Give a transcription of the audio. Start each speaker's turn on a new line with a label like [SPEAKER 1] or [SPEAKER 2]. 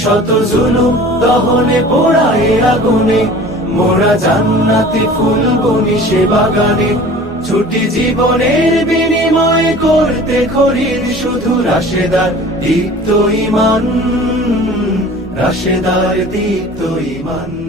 [SPEAKER 1] শত জুলুম দহনে পোড়ায় আগুনে মোরা জান্নাতি সে বাগানে ছুটি জীবনের বিনিময় করতে খরিদ শুধু রাশেদার দীপ্ত ইমান রাশেদার দীপ্ত ইমান